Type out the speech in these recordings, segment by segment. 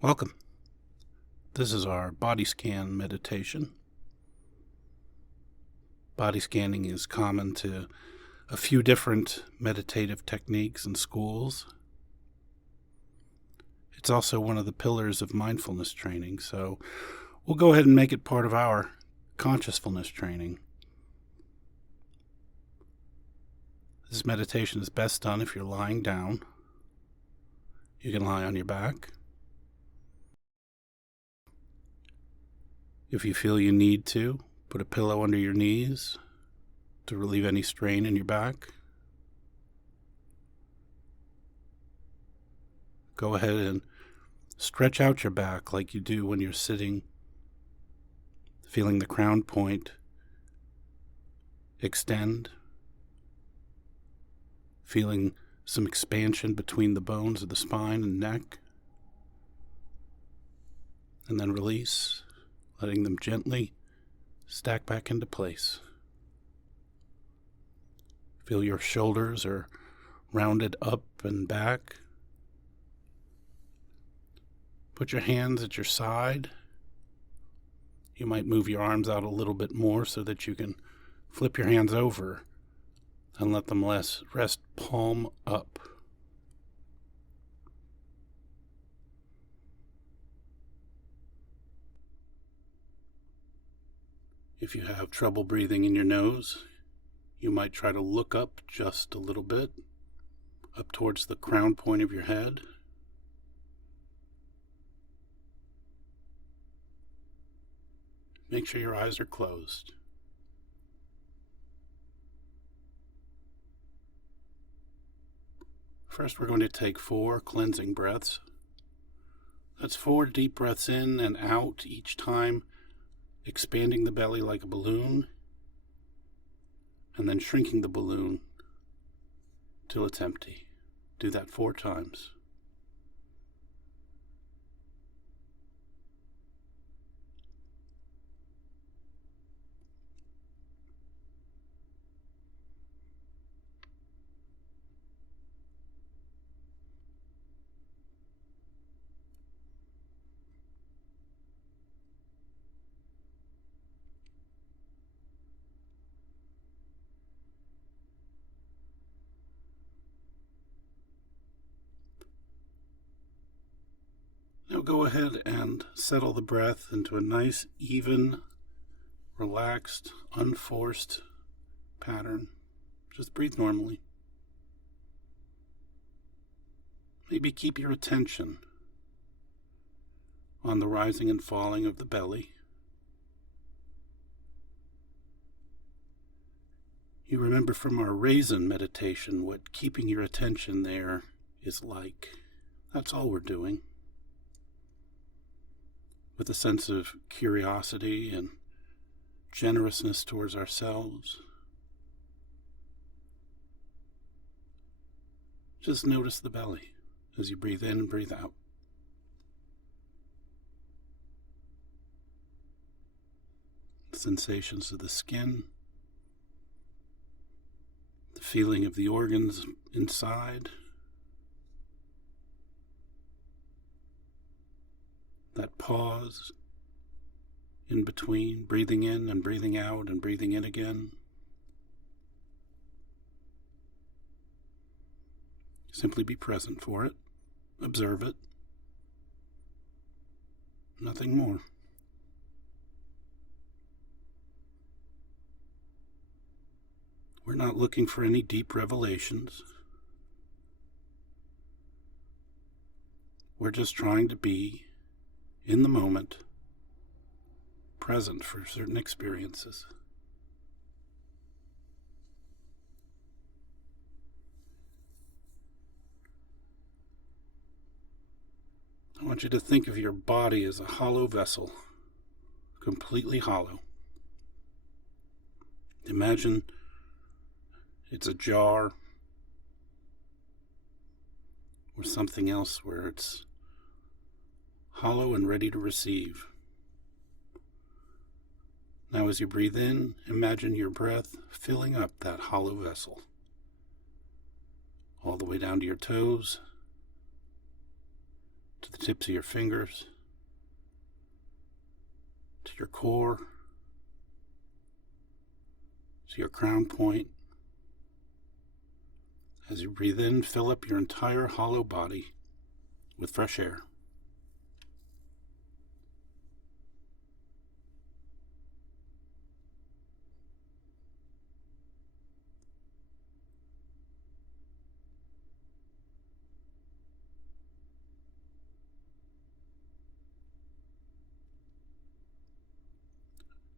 Welcome. This is our body scan meditation. Body scanning is common to a few different meditative techniques and schools. It's also one of the pillars of mindfulness training, so we'll go ahead and make it part of our consciousfulness training. This meditation is best done if you're lying down. You can lie on your back. If you feel you need to, put a pillow under your knees to relieve any strain in your back. Go ahead and stretch out your back like you do when you're sitting, feeling the crown point extend, feeling some expansion between the bones of the spine and neck, and then release, letting them gently stack back into place. Feel your shoulders are rounded up and back. Put your hands at your side. You might move your arms out a little bit more so that you can flip your hands over and let them rest palm up. If you have trouble breathing in your nose, you might try to look up just a little bit, up towards the crown point of your head. Make sure your eyes are closed. First, we're going to take 4 cleansing breaths. That's 4 deep breaths in and out each time, expanding the belly like a balloon, and then shrinking the balloon till it's empty. Do that 4 times. Now go ahead and settle the breath into a nice, even, relaxed, unforced pattern. Just breathe normally. Maybe keep your attention on the rising and falling of the belly. You remember from our raisin meditation what keeping your attention there is like. That's all we're doing. With a sense of curiosity and generousness towards ourselves. Just notice the belly as you breathe in and breathe out. The sensations of the skin, the feeling of the organs inside, that pause in between, breathing in and breathing out and breathing in again. Simply be present for it. Observe it. Nothing more. We're not looking for any deep revelations. We're just trying to be in the moment, present for certain experiences. I want you to think of your body as a hollow vessel, completely hollow. Imagine it's a jar or something else where it's hollow and ready to receive. Now as you breathe in, imagine your breath filling up that hollow vessel, all the way down to your toes, to the the tips of your fingers, to your core, to your crown point. As you breathe in, fill up your entire hollow body with fresh air.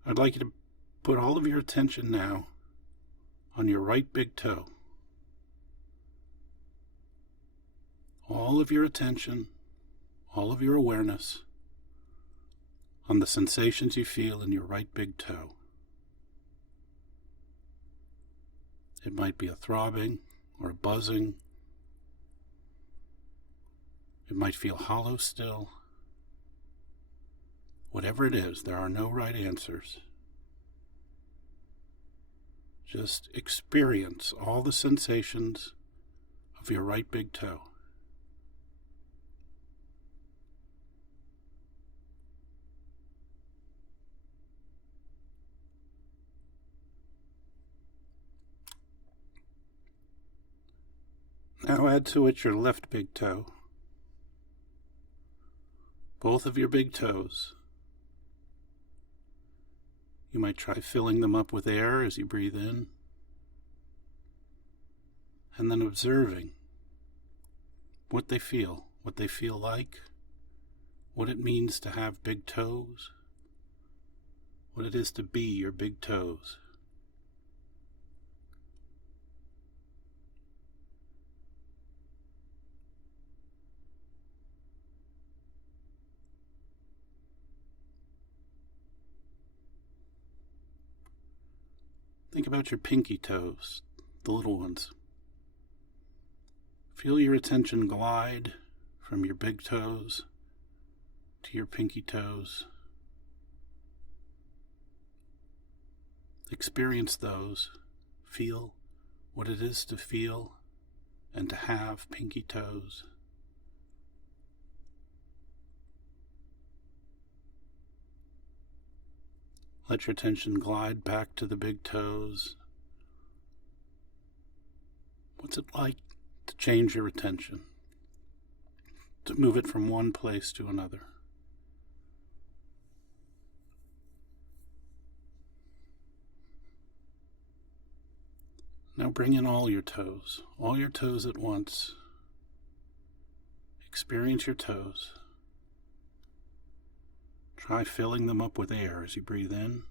I'd like you to put all of your attention now on your right big toe. All of your attention, all of your awareness on the sensations you feel in your right big toe. It might be a throbbing or a buzzing. It might feel hollow still. Whatever it is, there are no right answers. Just experience all the sensations of your right big toe. Now add to it your left big toe. Both of your big toes. You might try filling them up with air as you breathe in, and then observing what they feel like, what it means to have big toes, what it is to be your big toes. Think about your pinky toes, the little ones. Feel your attention glide from your big toes to your pinky toes. Experience those. Feel what it is to feel and to have pinky toes. Let your attention glide back to the big toes. What's it like to change your attention? To move it from one place to another? Now bring in all your toes at once. Experience your toes. Try filling them up with air as you breathe in.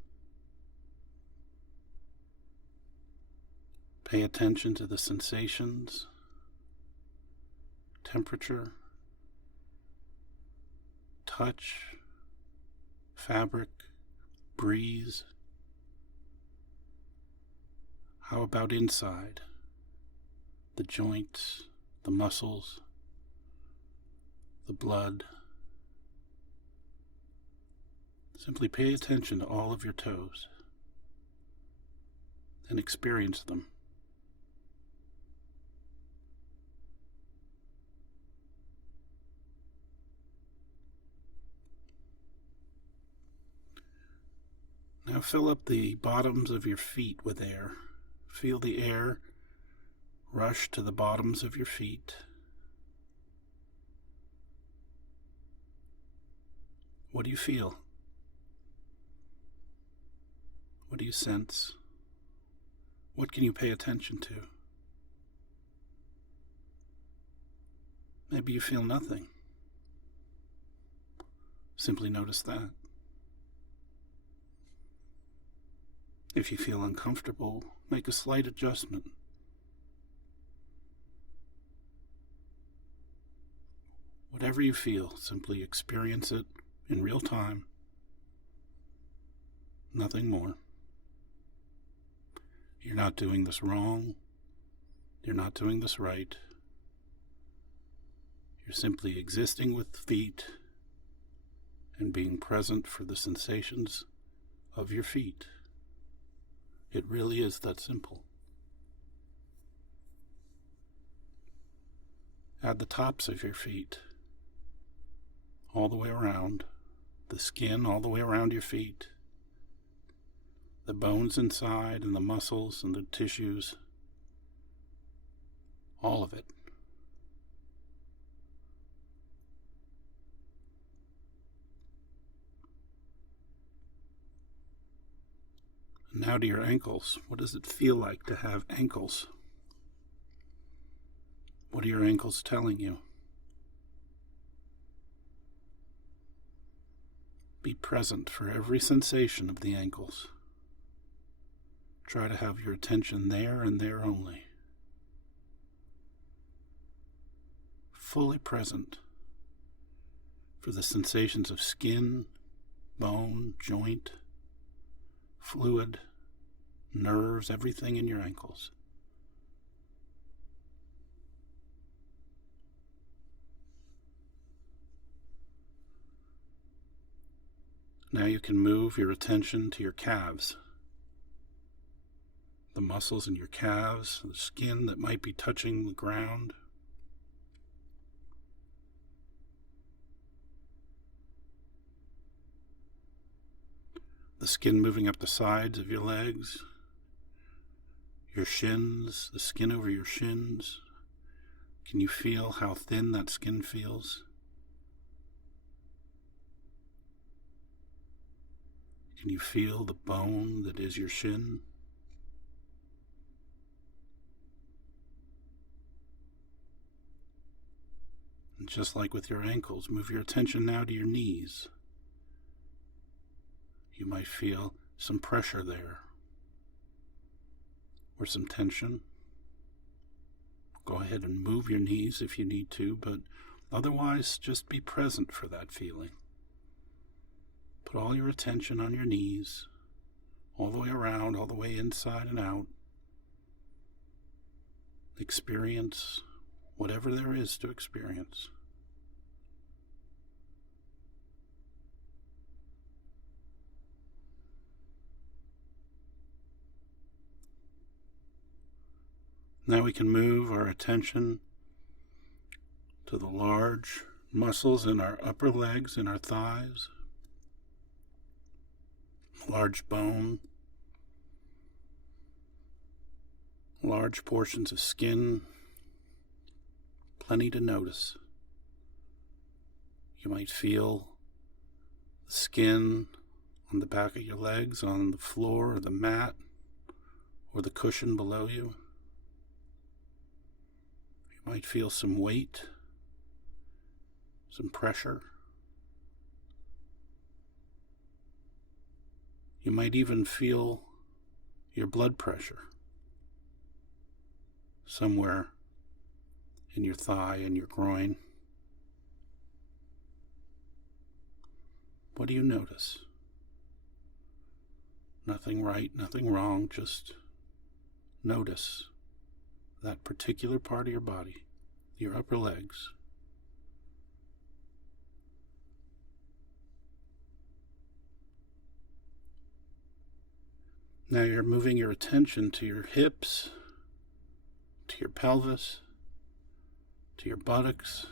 Pay attention to the sensations, temperature, touch, fabric, breeze. How about inside? The joints, the muscles, the blood. Simply pay attention to all of your toes and experience them. Now fill up the bottoms of your feet with air. Feel the air rush to the bottoms of your feet. What do you feel? What do you sense? What can you pay attention to? Maybe you feel nothing. Simply notice that. If you feel uncomfortable, make a slight adjustment. Whatever you feel, simply experience it in real time. Nothing more. You're not doing this wrong. You're not doing this right. You're simply existing with feet and being present for the sensations of your feet. It really is that simple. Add the tops of your feet. all the way around, the skin all the way around your feet, the bones inside and the muscles and the tissues, all of it. And now to your ankles. What does it feel like to have ankles? What are your ankles telling you? Be present for every sensation of the ankles. Try to have your attention there and there only. Fully present for the sensations of skin, bone, joint, fluid, nerves, everything in your ankles. Now you can move your attention to your calves. The muscles in your calves, the skin that might be touching the ground. The skin moving up the sides of your legs, your shins, the skin over your shins. Can you feel how thin that skin feels? Can you feel the bone that is your shin? And just like with your ankles, move your attention now to your knees. You might feel some pressure there, or some tension. Go ahead and move your knees if you need to, but otherwise just be present for that feeling. Put all your attention on your knees, all the way around, all the way inside and out. Experience whatever there is to experience. Now we can move our attention to the large muscles in our upper legs, in our thighs, large bone, large portions of skin, plenty to notice. You might feel the skin on the back of your legs, on the floor or the mat or the cushion below you. You might feel some weight, some pressure. You might even feel your blood pressure somewhere in your thigh and your groin. What do you notice? Nothing right, nothing wrong, just notice that particular part of your body, your upper legs. Now you're moving your attention to your hips, to your pelvis, to your buttocks,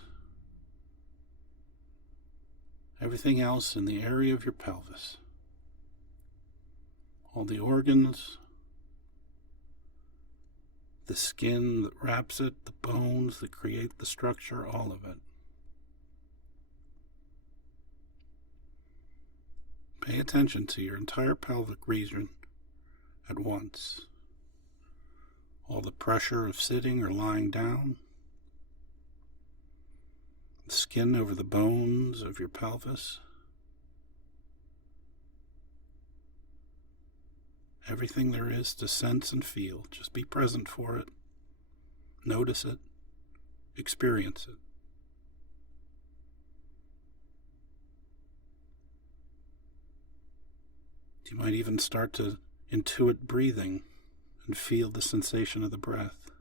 everything else in the area of your pelvis. All the organs, the skin that wraps it, the bones that create the structure, all of it. Pay attention to your entire pelvic region at once. All the pressure of sitting or lying down, the skin over the bones of your pelvis, everything there is to sense and feel. Just be present for it. Notice it. Experience it. You might even start to intuit breathing and feel the sensation of the breath.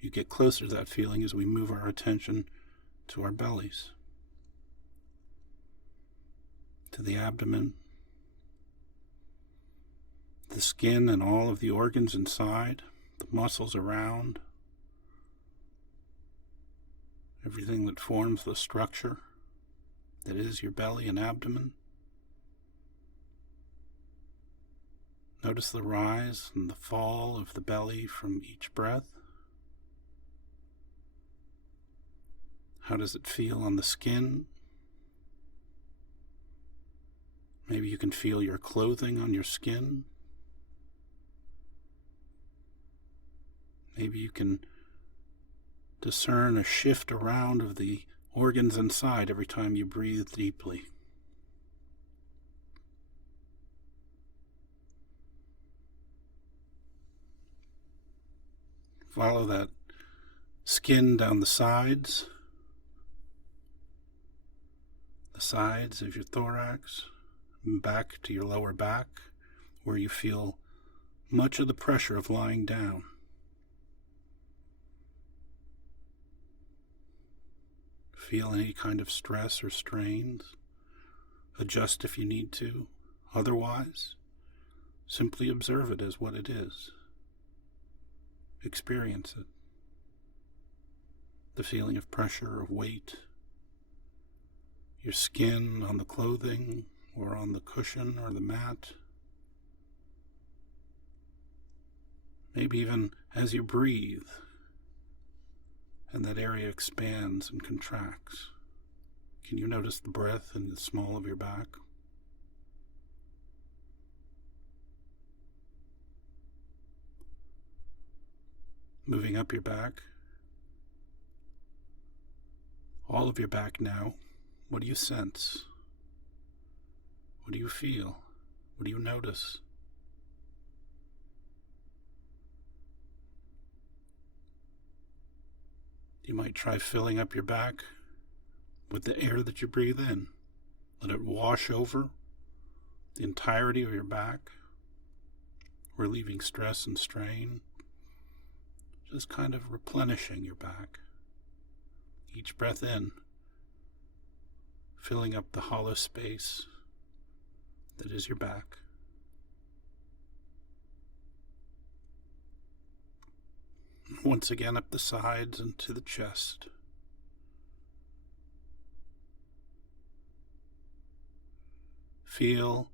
You get closer to that feeling as we move our attention to our bellies, to the abdomen, the skin and all of the organs inside, the muscles around, everything that forms the structure that is your belly and abdomen. Notice the rise and the fall of the belly from each breath. How does it feel on the skin? Maybe you can feel your clothing on your skin. Maybe you can discern a shift around of the organs inside every time you breathe deeply. Follow that skin down the sides of your thorax, and back to your lower back, where you feel much of the pressure of lying down. Feel any kind of stress or strains. Adjust if you need to. Otherwise, simply observe it as what it is. Experience it. The feeling of pressure, of weight, your skin on the clothing or on the cushion or the mat. Maybe even as you breathe and that area expands and contracts. Can you notice the breath in the small of your back? Moving up your back. All of your back now. What do you sense? What do you feel? What do you notice? You might try filling up your back with the air that you breathe in. Let it wash over the entirety of your back, relieving stress and strain, just kind of replenishing your back. Each breath in, filling up the hollow space that is your back. Once again up the sides and to the chest. Feel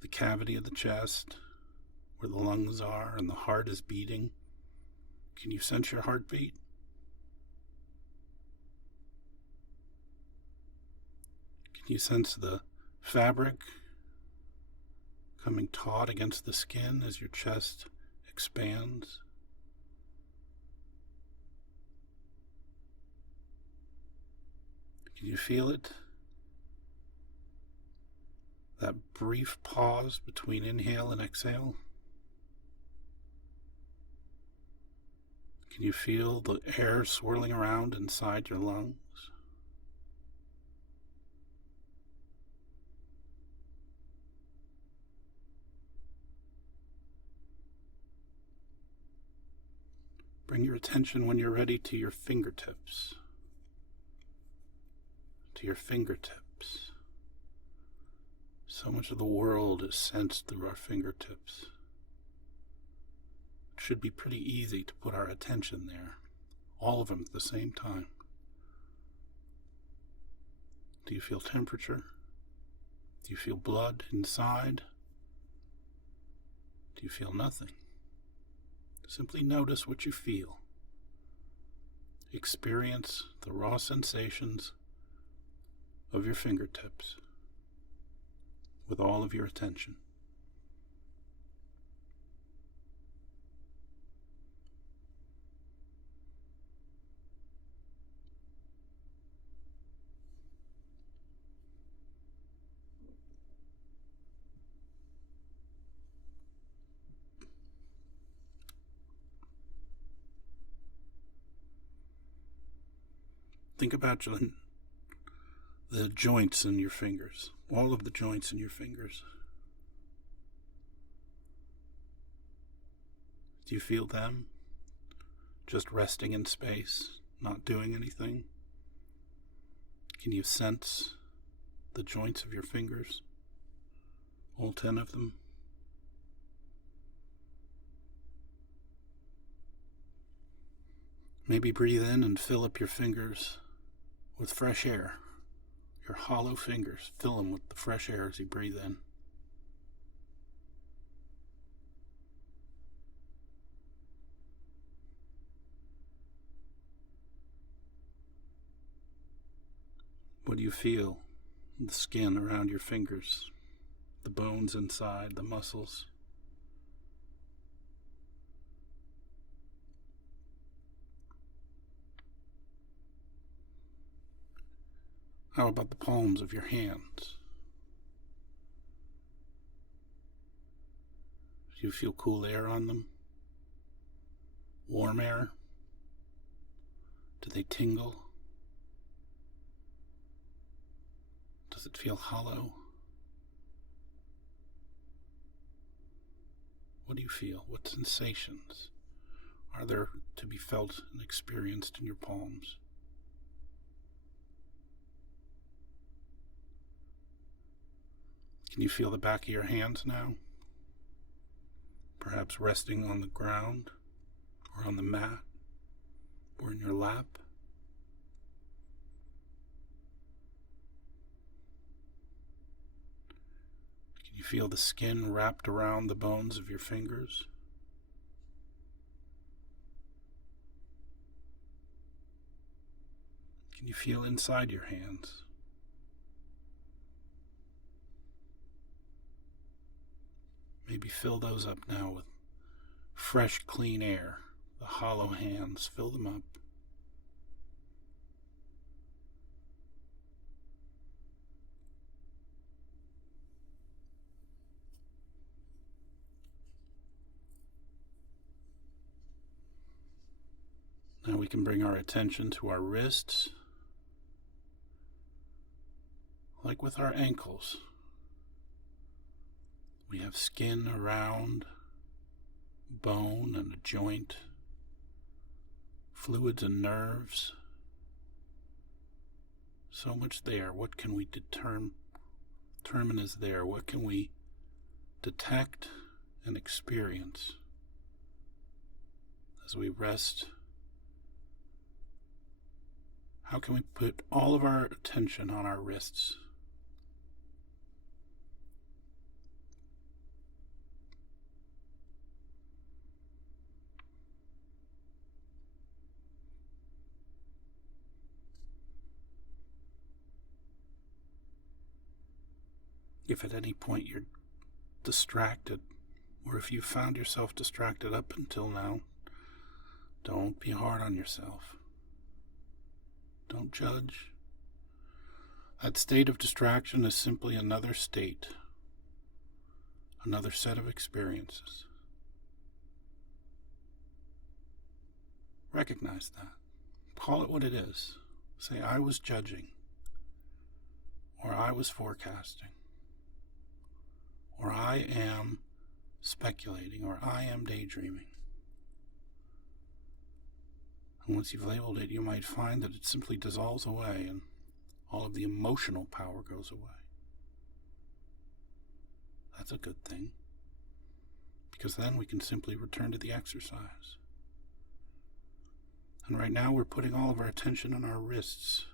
the cavity of the chest, where the lungs are and the heart is beating. Can you sense your heartbeat? Can you sense the fabric coming taut against the skin as your chest expands? Can you feel it? That brief pause between inhale and exhale? Can you feel the air swirling around inside your lungs? Bring your attention when you're ready to your fingertips. To your fingertips. So much of the world is sensed through our fingertips. It should be pretty easy to put our attention there, all of them at the same time. Do you feel temperature? Do you feel blood inside? Do you feel nothing? Simply notice what you feel. Experience the raw sensations of your fingertips with all of your attention. Think about the joints in your fingers, all of the joints in your fingers. Do you feel them just resting in space, not doing anything? Can you sense the joints of your fingers, all 10 of them? Maybe breathe in and fill up your fingers with fresh air. Your hollow fingers, fill them with the fresh air as you breathe in. What do you feel? The skin around your fingers, the bones inside, the muscles. How about the palms of your hands? Do you feel cool air on them? Warm air? Do they tingle? Does it feel hollow? What do you feel? What sensations are there to be felt and experienced in your palms? Can you feel the back of your hands now? Perhaps resting on the ground, or on the mat, or in your lap? Can you feel the skin wrapped around the bones of your fingers? Can you feel inside your hands? Maybe fill those up now with fresh, clean air. The hollow hands, fill them up. Now we can bring our attention to our wrists, like with our ankles. We have skin around bone and a joint, fluids and nerves. So much there. What can we determine is there? What can we detect and experience as we rest? How can we put all of our attention on our wrists? If at any point you're distracted, or if you found yourself distracted up until now, don't be hard on yourself. Don't judge. That state of distraction is simply another state, another set of experiences. Recognize that. Call it what it is. Say, I was judging, or I was forecasting, or I am speculating, or I am daydreaming. And once you've labeled it, you might find that it simply dissolves away and all of the emotional power goes away. That's a good thing, because then we can simply return to the exercise. And right now we're putting all of our attention on our wrists.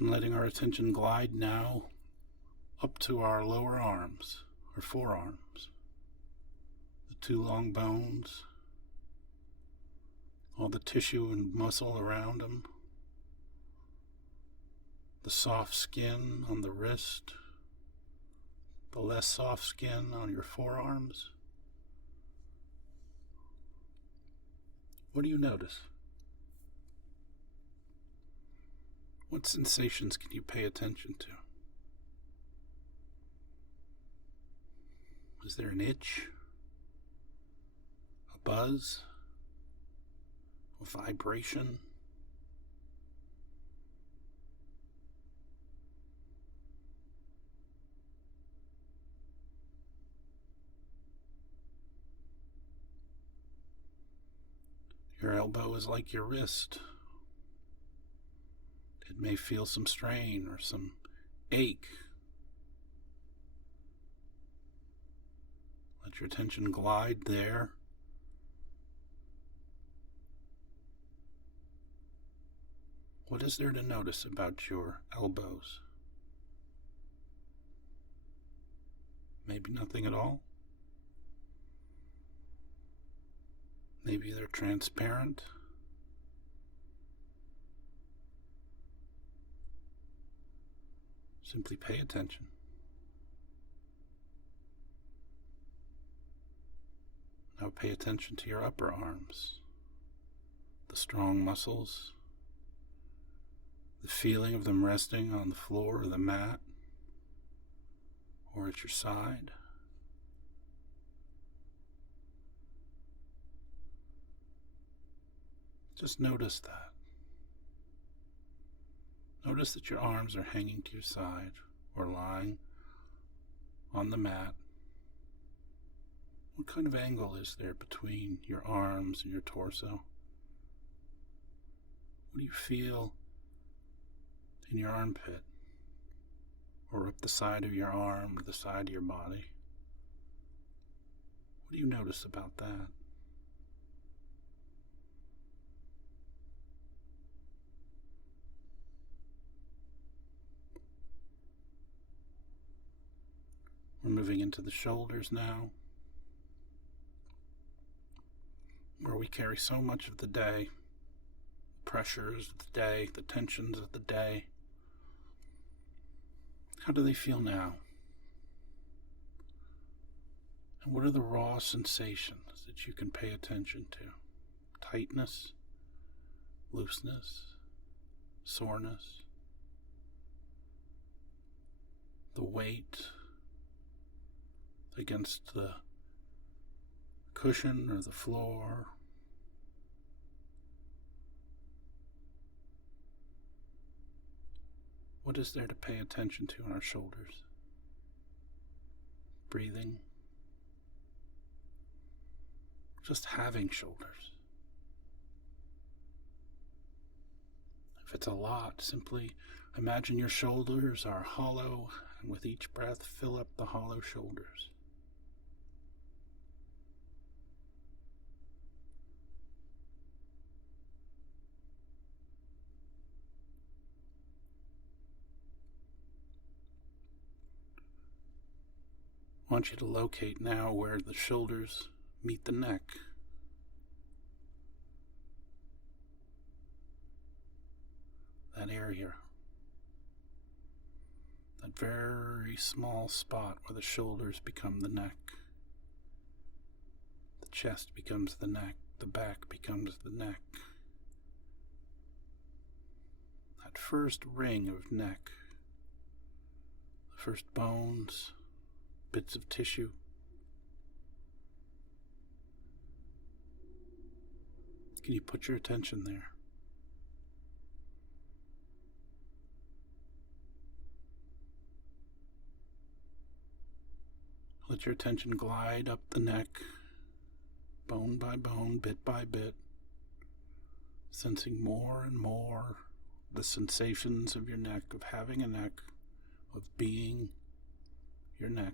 And letting our attention glide now up to our lower arms, our forearms, the two long bones, all the tissue and muscle around them, the soft skin on the wrist, the less soft skin on your forearms. What do you notice? What sensations can you pay attention to? Is there an itch? A buzz? A vibration? Your elbow is like your wrist. It may feel some strain or some ache. Let your attention glide there is there to notice about your elbows? Maybe nothing at all. Maybe they're transparent. Simply pay attention. Now pay attention to your upper arms, the strong muscles, the feeling of them resting on the floor or the mat or at your side. Just notice that. Notice that your arms are hanging to your side or lying on the mat. What kind of angle is there between your arms and your torso? What do you feel in your armpit, or up the side of your arm, or the side of your body? What do you notice about that? We're moving into the shoulders now, where we carry so much of the day, the pressures of the day, the tensions of the day. How do they feel now? And what are the raw sensations that you can pay attention to? Tightness, looseness, soreness, the weight against the cushion or the floor. What is there to pay attention to in our shoulders? Breathing. Just having shoulders. If it's a lot, simply imagine your shoulders are hollow, and with each breath, fill up the hollow shoulders. I want you to locate now where the shoulders meet the neck. That area. That very small spot where the shoulders become the neck. The chest becomes the neck. The back becomes the neck. That first ring of neck. The first bones, bits of tissue. Can you put your attention there? Let your attention glide up the neck, bone by bone, bit by bit, sensing more and more the sensations of your neck, of having a neck, of being your neck.